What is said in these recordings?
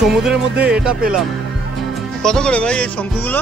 সমুদ্রের মধ্যে এটা পেলাম। কত করে ভাই এই শঙ্খগুলো?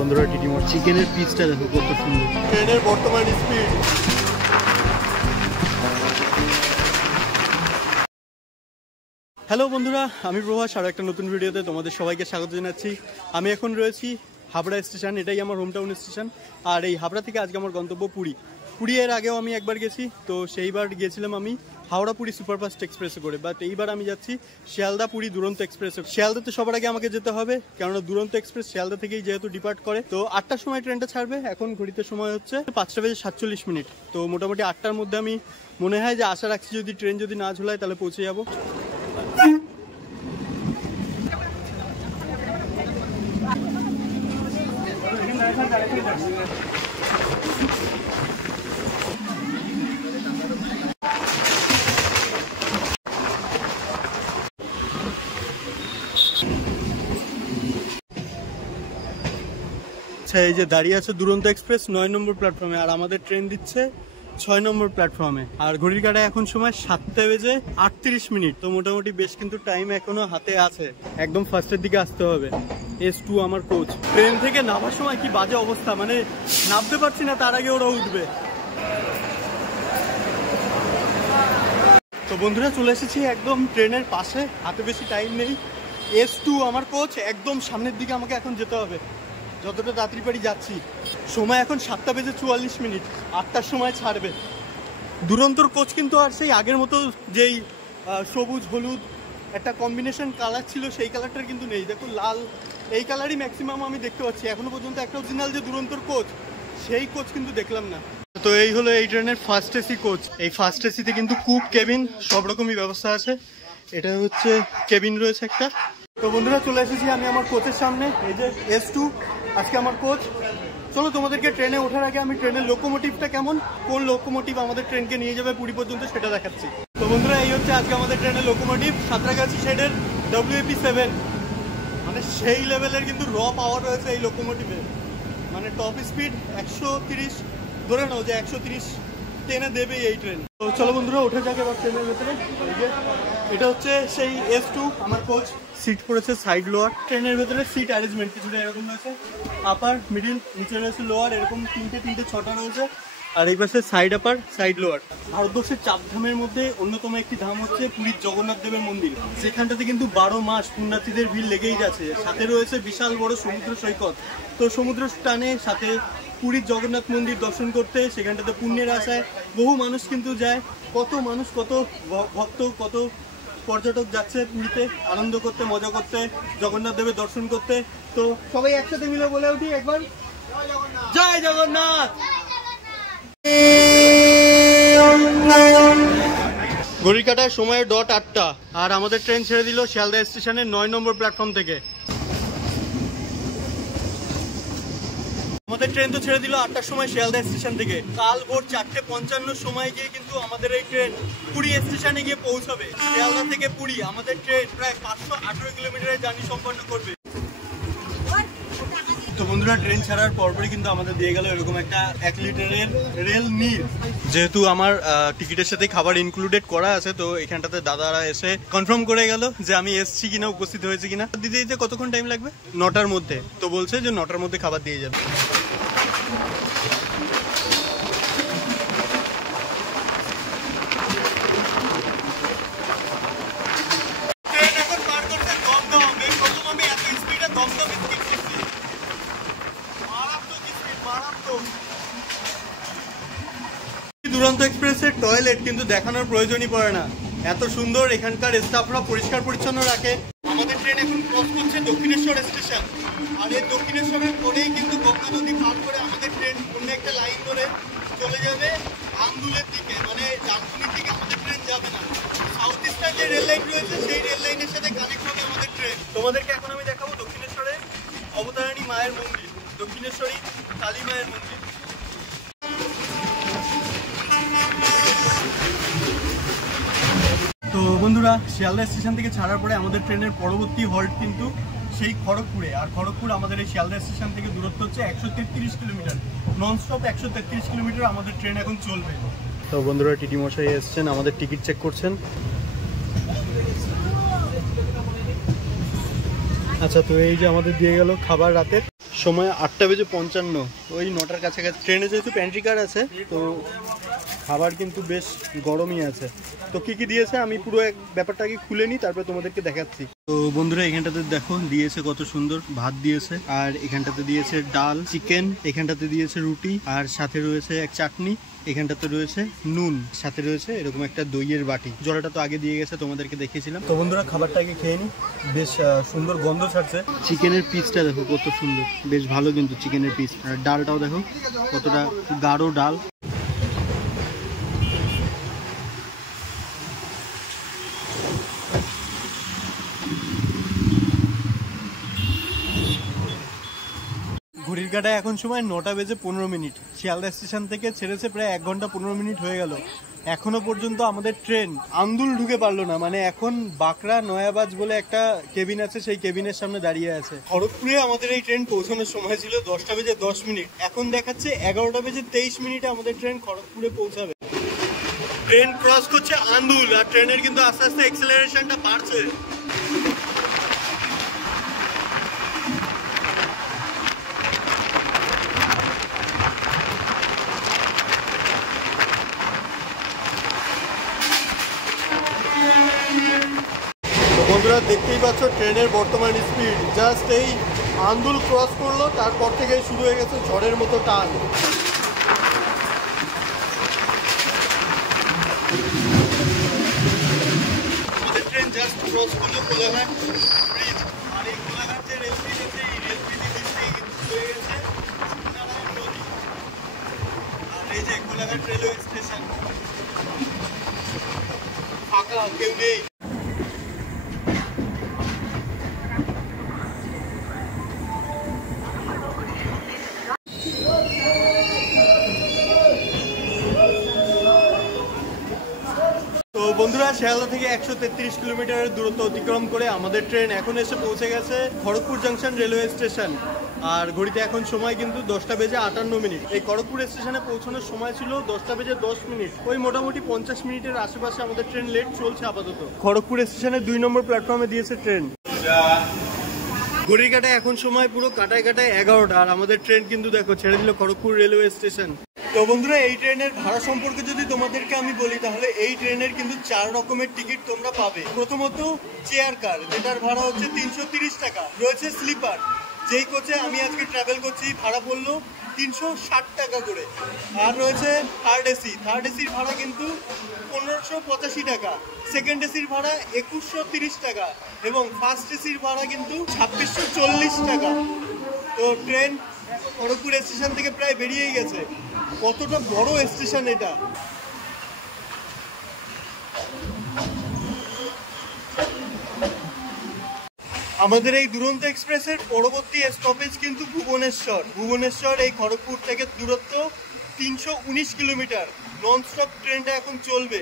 বন্ধুরা টিটিমোর চিকেনের পিসটা দেখো কত সুন্দর। ট্রেনের বর্তমান স্পিড। হ্যালো বন্ধুরা, আমি প্রভাস, আরও একটা নতুন ভিডিওতে তোমাদের সবাইকে স্বাগত জানাচ্ছি। আমি এখন রয়েছি হাবড়া স্টেশন, এটাই আমার হোম টাউন স্টেশন। আর এই হাবড়া থেকে আজকে আমার গন্তব্য পুরী। পুরী এর আগেও আমি একবার গেছি, তো সেইবার গিয়েছিলাম আমি হাওড়া পুরী সুপারফাস্ট এক্সপ্রেসে করে, বাট এইবার আমি যাচ্ছি শিয়ালদা পুরী দুরন্ত এক্সপ্রেসে। শিয়ালদাতে সবার আগে আমাকে যেতে হবে, কেননা দুরন্ত এক্সপ্রেস শিয়ালদা থেকেই যেহেতু ডিপার্ট করে। তো 8টার সময় ট্রেনটা ছাড়বে, এখন ঘড়িতে সময় হচ্ছে 5:47। তো মোটামুটি 8টার মধ্যে আমি মনে হয় যে আশা রাখছি যদি ট্রেন যদি না ঝোলায় তাহলে পৌঁছে যাবো। এই যে দাঁড়িয়ে আছে দুরন্ত এক্সপ্রেস 9 নম্বর প্ল্যাটফর্মে, আর আমাদের ট্রেন দিচ্ছে 6 নম্বর প্ল্যাটফর্মে। আর ঘড়ির কাঁটায় এখন সময় 7:38। তো মোটামুটি বেশ কিন্তু টাইম এখনো হাতে আছে, একদম ফার্স্টের দিকে আসতে হবে। S2 আমার কোচ। ট্রেন থেকে নামার সময় কি বাজে অবস্থা, মানে নামতে পারছি না, তার আগে ওরা উঠবে। তো বন্ধুরা চলে এসেছি একদম ট্রেনের পাশে, হাতে বেশি টাইম নেই। S2 আমার কোচ, একদম সামনের দিকে আমাকে এখন যেতে হবে, যতটা তাড়াতাড়ি পারি যাচ্ছি। সময় এখন 7:44। 8টার সময় ছাড়বে। দুরন্তর কোচ কিন্তু আর সেই আগের মতো যেই সবুজ হলুদ একটা কম্বিনেশন কালার ছিল সেই কালারটার কিন্তু নেই। দেখো লাল, এই কালারই ম্যাক্সিমাম আমি দেখতে পাচ্ছি। এখনো পর্যন্ত একটা অরিজিনাল যে দুরন্তর কোচ, সেই কোচ কিন্তু দেখলাম না। তো এই হলো এই ট্রেনের ফার্স্ট এসি কোচ। এই ফার্স্ট এসিতে কিন্তু কুক, কেবিন সব রকমই ব্যবস্থা আছে। এটা হচ্ছে কেবিন রয়েছে একটা। তো বন্ধুরা চলে এসেছি আমি আমার কোচের সামনে, এই যে S2 আজকে আমার কোচ। চলো তোমাদেরকে ট্রেনে ওঠার আগে আমি ট্রেনের লোকোমোটিভটা কেমন, কোন লোকোমোটিভ আমাদের ট্রেনকে নিয়ে যাবে পুরী পর্যন্ত, সেটা দেখাচ্ছি। তো বন্ধুরা এই হচ্ছে আজকে আমাদের ট্রেনের লোকোমোটিভ, সাঁতরাগাছি শেডের WAP7। মানে সেই লেভেলের কিন্তু র পাওয়ার রয়েছে এই লোকোমোটিভে। মানে টপ স্পিড 130, ধরে নাও যে 130 টেনে দেবে এই ট্রেন। তো চলো বন্ধুরা উঠে যাক এবার ট্রেনের ভেতরে। এটা হচ্ছে সেই S2 আমার কোচ। সিট পড়েছে সাইড লোয়ার। ট্রেনের ভেতরে সিট অ্যারেঞ্জমেন্ট কিছুটা এরকম রয়েছে, আপার, মিডিল, নিচে রয়েছে লোয়ার, এরকম 6টা রয়েছে। আর এই পাশে সাইড আপার, সাইড লোয়ার। ভারতবর্ষের 4 ধামের মধ্যে অন্যতম একটি ধাম হচ্ছে পুরীর জগন্নাথ দেবের মন্দির। যেখানটাতে কিন্তু 12 মাস পুণ্যার্থীদের ভিড় লেগেই যাচ্ছে। সাথে রয়েছে বিশাল বড় সমুদ্র সৈকত। তো সমুদ্র টানে সাথে পুরীর জগন্নাথ মন্দির দর্শন করতে, সেখানটাতে পুণ্যের আশায় বহু মানুষ কিন্তু যায়। কত মানুষ, কত ভক্ত, কত পর্যটক যাচ্ছে পুরীতে আনন্দ করতে, মজা করতে, জগন্নাথ দেবের দর্শন করতে। তো সবাই একসাথে মিলে বলে উঠি একবার, জয় জগন্নাথ। ঘড়ির কাঁটায় সময় 8টা, আর আমাদের ট্রেন ছেড়ে দিল শিয়ালদা স্টেশনের 9 নম্বর প্ল্যাটফর্ম থেকে। আমাদের ট্রেন তো ছেড়ে দিল 8টার সময় শিয়ালদা স্টেশন থেকে। কাল ভোর 4:55 সময় গিয়ে কিন্তু আমাদের এই ট্রেন পুরী স্টেশনে গিয়ে পৌঁছাবে। শিয়ালদা থেকে পুরী আমাদের ট্রেন প্রায় 518 কিলোমিটারের জার্নি সম্পন্ন করবে। তো বন্ধুরা ট্রেন ছাড়ার পরপরই কিন্তু আমাদের দিয়ে গেল এরকম একটা 1 লিটারের রেল নীল। যেহেতু আমার টিকিটের সাথে খাবার ইনক্লুডেড করা আছে, তো এখানটাতে দাদারা এসে কনফার্ম করে গেল যে আমি এসছি কিনা, উপস্থিত হয়েছে কিনা। দিতে দিতে কতক্ষণ টাইম লাগবে? 9টার মধ্যে। তো বলছে যে 9টার মধ্যে খাবার দিয়ে যাবে। দুরন্ত এক্সপ্রেসের টয়লেট কিন্তু দেখানোর প্রয়োজনই পড়ে না, এত সুন্দর এখানকার স্টাফরা পরিষ্কার পরিচ্ছন্ন রাখে। আমাদের ট্রেন এখন ক্রস করছে দক্ষিণেশ্বর স্টেশন, আর এই দক্ষিণেশ্বরের পরেই কিন্তু গঙ্গা নদী পার করে আমাদের ট্রেন অন্য একটা লাইন ধরে চলে যাবে আন্দুলের দিকে, মানে জামকুনির দিকে আমাদের ট্রেন যাবে না। সাউথ ইস্টার্ন যে রেল লাইন দক্ষিণেশ্বরী কালী মায়ের মন্দির। তো বন্ধুরা, শিয়ালদা স্টেশন থেকে ছাড়ার পরে আমাদের ট্রেনের পরবর্তী হল্ট কিন্তু সেই খড়গপুরে। আর খড়গপুর আমাদের এই শিয়ালদা স্টেশন থেকে দূরত্ব হচ্ছে 133 কিলোমিটার। ননস্টপ 133 কিলোমিটার আমাদের ট্রেন এখন চলবে। তো বন্ধুরা, টিটি মশাই এসছেন, আমাদের টিকিট চেক করছেন। আচ্ছা, তো এই যে আমাদের দিয়ে গেল খাবার রাতের। সময় 8:55, ওই 9টার কাছাকাছি। ট্রেনে যেহেতু প্যান্ট্রি কার আছে, তো খাবার কিন্তু বেশ গরমই আছে। তো কি কি দিয়েছে আমি পুরো ব্যাপারটাকে খুলে নিই, তারপর তোমাদেরকে দেখাচ্ছি। তো বন্ধুরা, এখানটাতে দেখো দিয়েছে কত সুন্দর ভাত দিয়েছে, আর এখানটাতে দিয়েছে ডাল, চিকেন, এখানটাতে দিয়েছে রুটি, আর সাথে রয়েছে এক চাটনি, এখানটাতে রয়েছে নুন, সাথে রয়েছে এরকম একটা দইয়ের বাটি। জলটা তো আগে দিয়ে গেছে, তোমাদেরকে দেখিয়েছিলাম। তো বন্ধুরা, খাবারটাকে খেয়ে নিই। বেশ সুন্দর গন্ধ ছাড়ছে। চিকেনের পিসটা দেখো কত সুন্দর, বেশ ভালো কিন্তু চিকেনের পিস। আর ডালটাও দেখো কতটা গাঢ় ডাল। ঘড়ির কাঁটায় এখন সময় 9:15। শিয়ালদা স্টেশন থেকে ছেড়েছে প্রায় 1 ঘন্টা 15 মিনিট হয়ে গেল। এখনো পর্যন্ত আমাদের ট্রেন আন্দুল ঢুকে পারলো না। মানে এখন বাঁকড়া নয়াবাজ বলে একটা কেবিন আছে, সেই কেবিনের সামনে দাঁড়িয়ে আছে। খড়গপুরে আমাদের এই ট্রেন পৌঁছানোর সময় ছিল 10:10, এখন দেখাচ্ছে 11:23 আমাদের ট্রেন খড়গপুরে পৌঁছাবে। ট্রেন ক্রস করছে আন্দুল, আর ট্রেনের কিন্তু আস্তে আস্তে এক্সেলারেশনটা বাড়ছে। বন্ধুরা, দেখতেই পাচ্ছ ট্রেনের বর্তমান স্পিড। জাস্ট এই আন্দুল ক্রস করলো, তারপর থেকে শুরু হয়ে গেছে ঝড়ের মতো টান। আমাদের ট্রেন জাস্ট ক্রস করলো কোলাঘাট ব্রিজ, আর এই কোলাঘাট যে রেল ব্রিজ আছে, এই রেল ব্রিজের নিচ থেকে কিন্তু হয়ে গেছে নারায়ণ নদী। আর এই যে কোলাঘাট রেলওয়ে স্টেশন ফাঁকা, কেউ নেই। তো বন্ধুরা, শিয়ালদা থেকে 133 কিলোমিটারের দূরত্ব অতিক্রম করে আমাদের ট্রেন এখন এসে পৌঁছে গেছে খড়গপুর জাংশন রেলওয়ে স্টেশন। আর ঘড়িতে এখন সময় কিন্তু 10:58। এই খড়গপুর স্টেশনে পৌঁছানোর সময় ছিল 10:10। ওই মোটামুটি 50 মিনিটের আশেপাশে আমাদের ট্রেন লেট চলছে আপাতত। খড়গপুর স্টেশনের 2 নম্বর প্ল্যাটফর্মে দিয়েছে ট্রেন। ঘড়ির কাটায় এখন সময় পুরো কাটায় 11টা, আর আমাদের ট্রেন কিন্তু দেখো ছেড়ে দিল খড়গপুর রেলওয়ে স্টেশন। তো বন্ধুরা, এই ট্রেনের ভাড়া সম্পর্কে যদি তোমাদেরকে আমি বলি, তাহলে এই ট্রেনের কিন্তু 4 রকমের টিকিট তোমরা পাবে। প্রথমত চেয়ার কার, যেটার ভাড়া হচ্ছে 330 টাকা। রয়েছে স্লিপার, যেই কোচে আমি আজকে ট্রাভেল করছি, ভাড়া পড়লো 360 টাকা করে। আর রয়েছে থার্ড এসি। থার্ড এসির ভাড়া কিন্তু 1585 টাকা। সেকেন্ড এসির ভাড়া 2130 টাকা, এবং ফার্স্ট এসির ভাড়া কিন্তু 2640 টাকা। তো ট্রেন খড়গপুর স্টেশন থেকে প্রায় বেরিয়েই গেছে। কতটা বড় স্টেশন এটা! আমাদের এই দুরন্ত এক্সপ্রেসের পরবর্তী স্টপেজ কিন্তু ভুবনেশ্বর। এই খড়গপুর থেকে দূরত্ব 319 কিলোমিটার। ননস্টপ ট্রেনটা এখন চলবে।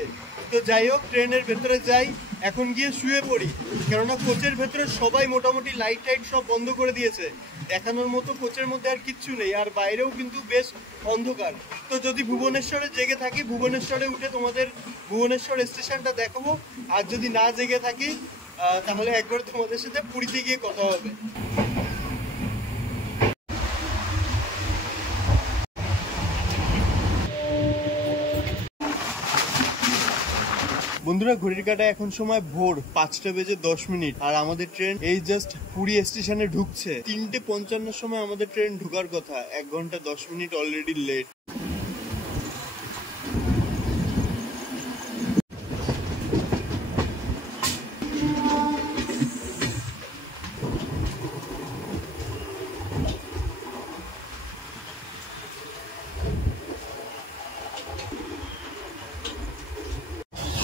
তো যাই হোক, ট্রেনের ভেতরে যাই, এখন গিয়ে শুয়ে পড়ি, কেননা কোচের ভেতরে সবাই মোটামুটি লাইট টাইট সব বন্ধ করে দিয়েছে। দেখানোর মতো কোচের মধ্যে আর কিচ্ছু নেই, আর বাইরেও কিন্তু বেশ অন্ধকার। তো যদি ভুবনেশ্বরে জেগে থাকি, ভুবনেশ্বরে উঠে তোমাদের ভুবনেশ্বর স্টেশনটা দেখাবো। আর যদি না জেগে থাকি, তাহলে একবার তোমাদের সাথে পুরীতে গিয়ে কথা হবে। বন্ধুরা, ঘড়ির কাঁটায় এখন সময় ভোর 5:10, আর আমাদের ট্রেন এই জাস্ট পুরী স্টেশনে ঢুকছে। 3:55 সময় আমাদের ট্রেন ঢুকার কথা। 1 ঘন্টা 10 মিনিট অলরেডি লেট।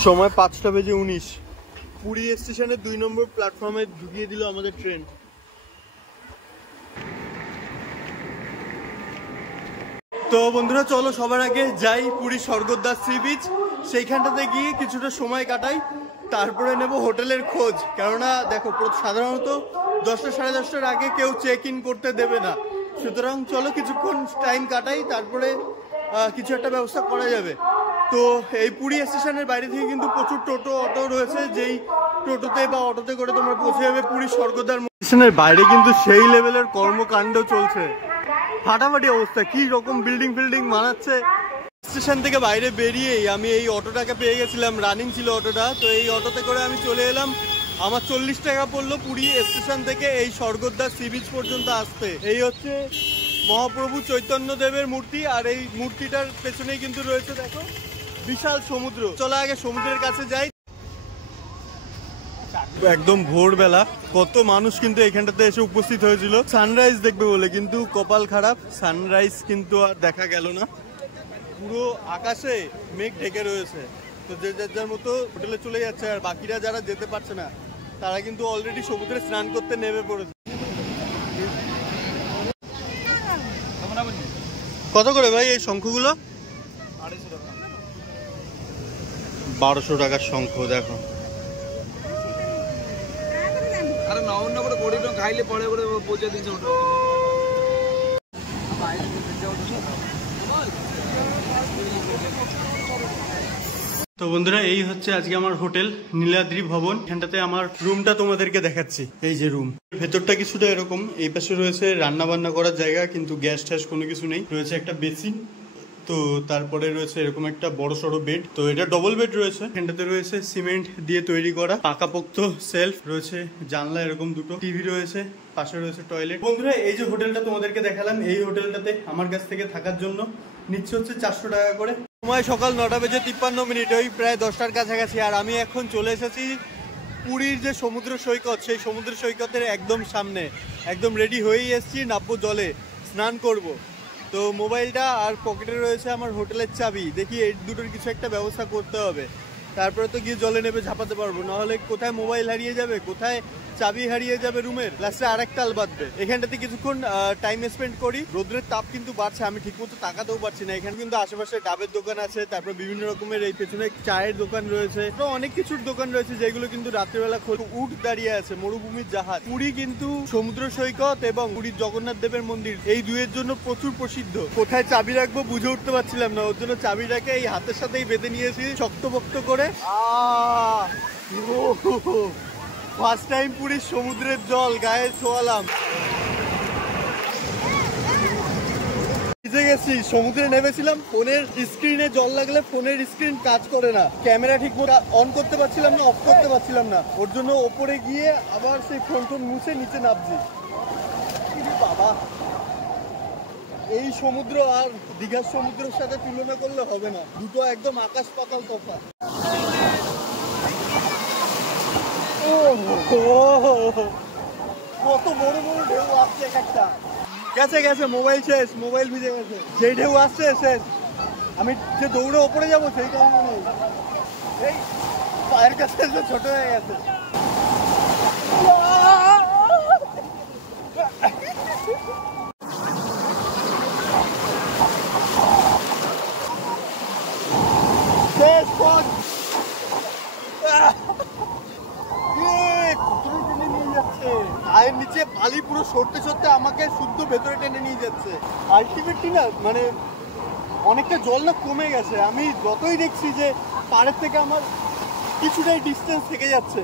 সময় 5:19। পুরী স্টেশনের 2 নম্বর প্ল্যাটফর্মে ঢুকিয়ে দিল আমাদের ট্রেন। তো বন্ধুরা চলো সবার আগে যাই পুরী স্বর্গদ্বার সি বিচ, সেইখানটাতে গিয়ে কিছুটা সময় কাটাই, তারপরে নেব হোটেলের খোঁজ। কেননা দেখো সাধারণত 10টা সাড়ে 10টার আগে কেউ চেক ইন করতে দেবে না, সুতরাং চলো কিছুক্ষণ টাইম কাটাই, তারপরে কিছু একটা ব্যবস্থা করা যাবে। তো এই পুরী স্টেশনের বাইরে থেকে কিন্তু প্রচুর টোটো অটো রয়েছে, যেই টোটোতে বা অটোতে করে তোমরা পৌঁছে যাবে পুরী স্বর্গদ্বার। স্টেশনের বাইরে কিন্তু সেই লেভেলের কর্মকাণ্ড চলছে, ফাটাফাটি অবস্থা, কি রকম বিল্ডিং ফিল্ডিং বানাচ্ছে। স্টেশন থেকে বাইরে বেরিয়েই আমি এই অটোটাকে পেয়ে গেছিলাম, রানিং ছিল অটোটা। তো এই অটোতে করে আমি চলে এলাম, আমার 40 টাকা পড়লো পুরী স্টেশন থেকে এই স্বর্গদ্বার সি বিচ পর্যন্ত আসতে। এই হচ্ছে মহাপ্রভু চৈতন্য দেবের মূর্তি, আর এই মূর্তিটার পেছনেই কিন্তু রয়েছে দেখো বিশাল সমুদ্র। চলো আগে সমুদ্রের কাছে যাই। একদম ভোরবেলা কত মানুষ কিন্তু এখানটাতে এসে উপস্থিত হয়েছিল সানরাইজ দেখবে বলে, কিন্তু কপাল খারাপ, সানরাইজ কিন্তু আর দেখা গেল না। পুরো আকাশে মেঘ ঢেকে রয়েছে। তো যে যার মতো হোটেলে চলে যাচ্ছে, আর বাকিরা যারা যেতে পারছে না তারা কিন্তু অলরেডি সমুদ্রে স্নান করতে নেমে পড়েছে। কত করে ভাই এই শঙ্খগুলো? 1200 টাকার শঙ্খ। দেখো তো বন্ধুরা, এই হচ্ছে আজকে আমার হোটেল নীলাদ্রি ভবন। এখানটাতে আমার রুমটা তোমাদেরকে দেখাচ্ছি। এই যে রুম, ভেতরটা কিছুটা এরকম। এই পাশে রয়েছে রান্না বান্না করার জায়গা, কিন্তু গ্যাস ট্যাস কোনো কিছু নেই। রয়েছে একটা বেসিন, তো তারপরে রয়েছে এরকম একটা বড় সড়ো বেড। তো এটা ডবল বেড রয়েছে। এখানটাতে রয়েছে সিমেন্ট দিয়ে তৈরি করা পাকাপোক্ত সেলফ, রয়েছে জানলা এরকম দুটো, টিভি রয়েছে, পাশে রয়েছে টয়লেট। বন্ধুরা এই যে হোটেলটা তোমাদেরকে দেখালাম, এই হোটেলটাতে আমার কাছ থেকে থাকার জন্য নিচ্ছে হচ্ছে 400 টাকা করে। সময় সকাল 9:53, ওই প্রায় 10টার কাছাকাছি। আর আমি এখন চলে এসেছি পুরীর যে সমুদ্র সৈকত, সেই সমুদ্র সৈকতের একদম সামনে। একদম রেডি হয়েই এসেছি, নামবো জলে, স্নান করব। তো মোবাইলটা আর পকেটে রয়েছে আমার হোটেলের চাবি। দেখি এই দুটোর কিছু একটা ব্যবস্থা করতে হবে, তারপরে তো গিয়ে জলে নেবে ঝাঁপাতে পারবো। নাহলে কোথায় মোবাইল হারিয়ে যাবে, কোথায় চাবি হারিয়ে যাবে রুমের, লাস্টে আরেকটা তাল বাঁধবে। এখানটাতে কিছুক্ষণ টাইম স্পেন্ড করি। রোদ্রের তাপ কিন্তু বাড়ছে, আমি ঠিক মতো তাকাতেও পারছি না। এখানে কিন্তু আশেপাশে ডাবের দোকান আছে, তারপর বিভিন্ন রকমের এই পেছনে চায়ের দোকান রয়েছে, তো অনেক কিছুর দোকান রয়েছে যেগুলো কিন্তু রাত্রিবেলা উঠ দাঁড়িয়ে আছে, মরুভূমির জাহাজ। পুরী কিন্তু সমুদ্র সৈকত এবং পুরীর জগন্নাথ দেবের মন্দির, এই দুইয়ের জন্য প্রচুর প্রসিদ্ধ। কোথায় চাবি রাখবো বুঝে উঠতে পারছিলাম না, ওর জন্য চাবিটাকে এই হাতের সাথেই বেঁধে নিয়েছি শক্তপোক্ত করে। ফার্স্ট টাইম পুরীর সমুদ্রের জল গায়ে ছোঁয়ালাম। ভিজে গেছি, সমুদ্রে নেমেছিলাম, ফোনের স্ক্রিনে জল লাগলে ফোনের স্ক্রিন কাজ করে না, ক্যামেরা ঠিক মতো অন করতে পারছিলাম না, অফ করতে পারছিলাম না। ওর জন্য ওপরে গিয়ে আবার সেই ফোন মুছে নিচে নামছি। বাবা, এই সমুদ্র আর দীঘার সমুদ্রের সাথে তুলনা করলে হবে না, দুটো একদম আকাশ পাতাল তফাৎ। কত বড় বড় ঢেউ আসছে একটা। গেছে গেছে, মোবাইল শেষ, মোবাইল ভিজে গেছে। যেই ঢেউ আসছে শেষ। আমি যে দৌড়ে ওপরে যাবো সেই কারণে নেই, এই পায়ের কাছে এসে ছোট হয়ে গেছে। শেষ পথ। পায়ের নিচে বালি পুরো সরতে সরতে আমাকে শুদ্ধ ভেতরে টেনে নিয়ে যাচ্ছে। আলটিমেটলি না, মানে অনেকটা জল না কমে গেছে। আমি যতই দেখছি যে পাড়ের থেকে আমার কিছুটাই ডিস্টেন্স থেকে যাচ্ছে।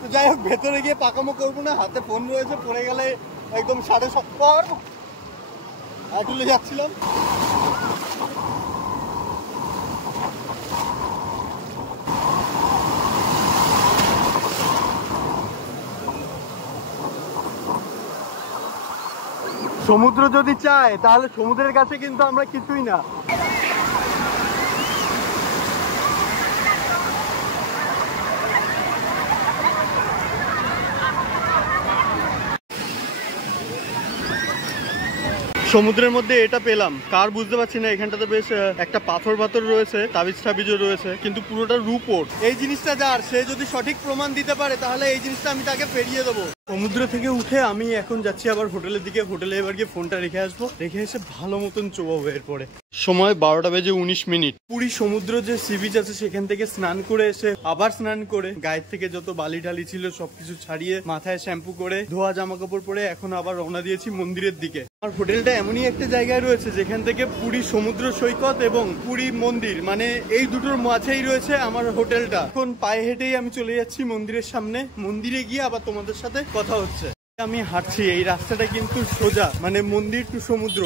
তো যাই হোক, ভেতরে গিয়ে পাকামো করবো না, হাতে ফোন রয়েছে, পড়ে গেলে একদম 7:30 পর তুলে যাচ্ছিলাম। সমুদ্র যদি চায় তাহলে সমুদ্রের কাছে কিন্তু আমরা কিছুই না। সমুদ্রের মধ্যে এটা পেলাম, কার বুঝতে পারছি না। এখানটাতে বেশ একটা পাথর রয়েছে, তাবিজ টাবিজও রয়েছে, কিন্তু পুরোটা রূপোর। এই জিনিসটা যার, সে যদি সঠিক প্রমাণ দিতে পারে তাহলে এই জিনিসটা আমি তাকে ফেরিয়ে দেবো। সমুদ্র থেকে উঠে আমি এখন যাচ্ছি আবার হোটেলের দিকে। হোটেলে এবার গিয়ে ফোনটা রেখে আসবো, রেখে এসে ভালো মতন চোবাবো। এরপরে সময় 12:19। পুরী সমুদ্র যে সি বিচ আছে সেখান থেকে স্নান করে এসে আবার স্নান করে গায়ের থেকে যত বালি টালি ছিল সবকিছু ছাড়িয়ে মাথায় শ্যাম্পু করে ধোয়া জামা কাপড় পরে এখন আবার রওনা দিয়েছি মন্দিরের দিকে। আমার হোটেলটা এমনই একটা জায়গায় রয়েছে যেখান থেকে পুরী সমুদ্র সৈকত এবং পুরী মন্দির মানে এই দুটোর মাঝেই রয়েছে আমার হোটেলটা। এখন পায়ে হেঁটেই আমি চলে যাচ্ছি মন্দিরের সামনে। মন্দিরে গিয়ে আবার তোমাদের সাথে কথা হচ্ছে। আমি হাঁটছি, এই রাস্তাটা কিন্তু সোজা মানে মন্দির টু সমুদ্র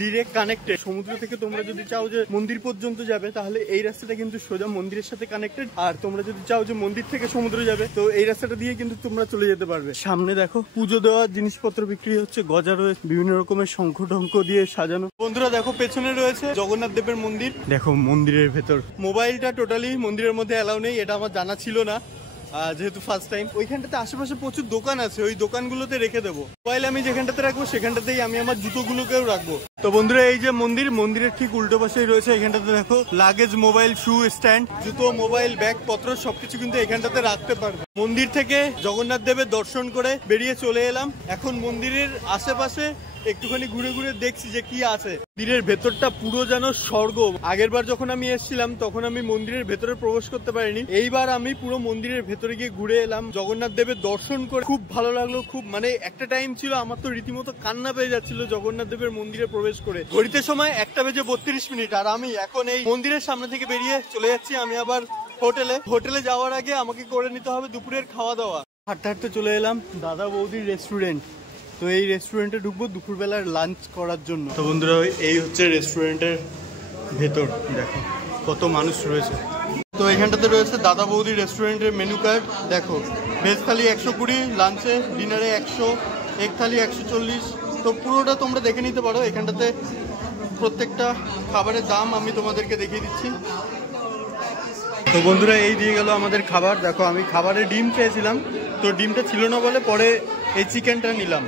ডিরেক্ট কানেক্টেড। সমুদ্র থেকে তোমরা যদি চাও যে মন্দির পর্যন্ত যাবে তাহলে এই রাস্তাটা কিন্তু সোজা মন্দিরের সাথে কানেক্টেড, আর তোমরা যদি চাও যে মন্দির থেকে সমুদ্র যাবে তো এই রাস্তাটা দিয়ে কিন্তু তোমরা চলে যেতে পারবে। সামনে দেখো পুজো দেওয়ার জিনিসপত্র বিক্রি হচ্ছে, গজা রয়েছে, বিভিন্ন রকমের শঙ্খ টঙ্ক দিয়ে সাজানো। বন্ধুরা দেখো পেছনে রয়েছে জগন্নাথ দেবের মন্দির। দেখো মন্দিরের ভেতর মোবাইলটা টোটালি মন্দিরের মধ্যে অ্যালাউ নেই, এটা আমার জানা ছিল না যেহেতু ফার্স্ট টাইম। ওইখানটাতে আশেপাশে প্রচুর দোকান আছে, ওই দোকানগুলোতে রেখে দেবো মোবাইল। আমি যেখানটাতে রাখবো সেখানটাতেই আমি আমার জুতোগুলোকেও রাখবো। তো বন্ধুরা এই যে মন্দির, মন্দিরের ঠিক উল্টো পাশেই রয়েছে এখানটাতে দেখো লাগেজ, মোবাইল, শু স্ট্যান্ড, জুতো, মোবাইল, ব্যাগ পত্র সবকিছু কিন্তু এখানটাতে রাখতে পারবে। মন্দির থেকে জগন্নাথ দেবের দর্শন করে বেরিয়ে চলে এলাম। এখন মন্দিরের আশেপাশে একটুখানি ঘুরে ঘুরে দেখছি যে কি আছে। মন্দিরের ভেতরটা পুরো যেন স্বর্গ। আগের বার যখন আমি এসেছিলাম তখন আমি মন্দিরের ভেতরে প্রবেশ করতে পারিনি, এইবার আমি পুরো মন্দিরের ভেতরে গিয়ে ঘুরে এলাম, জগন্নাথ দেবের দর্শন করে খুব ভালো লাগলো। খুব মানে একটা টাইম ছিল আমার তো রীতিমতো কান্না পেয়ে যাচ্ছিল জগন্নাথ দেবের মন্দিরে প্রবেশ করে। ঘড়িতে সময় 1:32 আর আমি এখন এই মন্দিরের সামনে থেকে বেরিয়ে চলে যাচ্ছি আমি আবার হোটেলে যাওয়ার আগে আমাকে করে নিতে হবে দুপুরের খাওয়া দাওয়া। হাঁটতে হাঁটতে চলে এলাম দাদা বৌদির রেস্টুরেন্ট। তো এই রেস্টুরেন্টে ঢুকবো দুপুরবেলার লাঞ্চ করার জন্য। তো বন্ধুরা এই হচ্ছে রেস্টুরেন্টের ভেতর, দেখো কত মানুষ রয়েছে। তো এখানটাতে রয়েছে দাদা বৌদি রেস্টুরেন্টের মেনু কার্ড। দেখো ভেজ থালি 120, লাঞ্চে ডিনারে 100, এগ থালি 140। তো পুরোটা তোমরা দেখে নিতে পারো। এখানটাতে প্রত্যেকটা খাবারের দাম আমি তোমাদেরকে দেখিয়ে দিচ্ছি। তো বন্ধুরা এই দিয়ে গেল আমাদের খাবার। দেখো আমি খাবারে ডিম চেয়েছিলাম, তো ডিমটা ছিল না বলে পরে এই চিকেনটা নিলাম।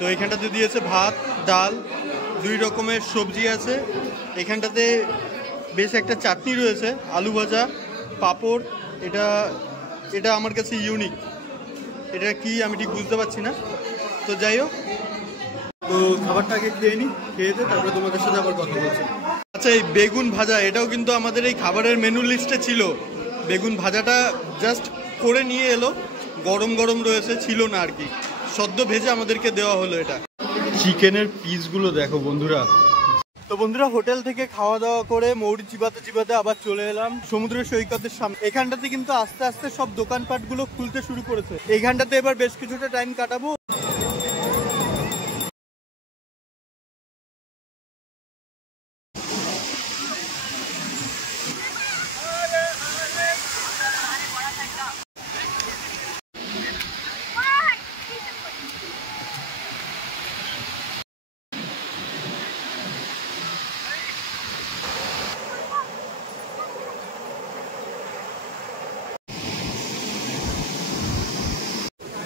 তো এখানটাতে দিয়েছে ভাত, ডাল, 2 রকমের সবজি আছে। এখানটাতে বেশ একটা চাটনি রয়েছে, আলু ভাজা, পাঁপড়। এটা আমার কাছে ইউনিক, এটা কি আমি ঠিক বুঝতে পারছি না। তো যাই হোক, তো খাবারটা আগে খেয়ে নিই, খেয়ে দিয়ে তারপরে তোমাদের সাথে আবার কথা বলছি। আচ্ছা এই বেগুন ভাজা এটাও কিন্তু আমাদের এই খাবারের মেনু লিস্টে ছিল। বেগুন ভাজাটা জাস্ট করে নিয়ে এলো, গরম গরম রয়েছে, ছিল না আর কি, সদ্য ভেজে আমাদেরকে দেওয়া হলো এটা। চিকেনের পিসগুলো দেখো বন্ধুরা। তো বন্ধুরা হোটেল থেকে খাওয়া দাওয়া করে মৌরি চিবাতে চিবাতে আবার চলে এলাম সমুদ্র সৈকতের সামনে। এখানটাতে কিন্তু আস্তে আস্তে সব দোকানপাট গুলো খুলতে শুরু করেছে। এইখানটাতে এবার বেশ কিছুটা টাইম কাটাবো।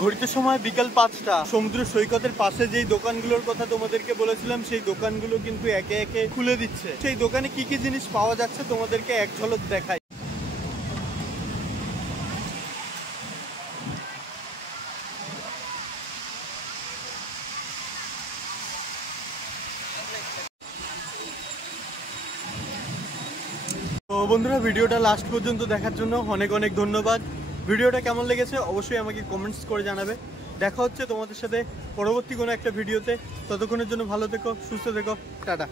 ঘড়িতে সময় বিকাল 5টা। সমুদ্র সৈকতের পাশে যেই দোকানগুলোর কথা তোমাদেরকে বলেছিলাম সেই দোকানগুলো কিন্তু একে একে খুলে দিচ্ছে। সেই দোকানে কি কি জিনিস পাওয়া যাচ্ছে তোমাদেরকে এক ঝলক দেখাই। তো বন্ধুরা ভিডিওটা লাস্ট পর্যন্ত দেখার জন্য অনেক অনেক ধন্যবাদ। ভিডিওটা কেমন লেগেছে অবশ্যই আমাকে কমেন্টস করে জানাবে। দেখা হচ্ছে তোমাদের সাথে পরবর্তী কোনো একটা ভিডিওতে। ততক্ষণের জন্য ভালো থেকো, সুস্থ থেকো, টাটা।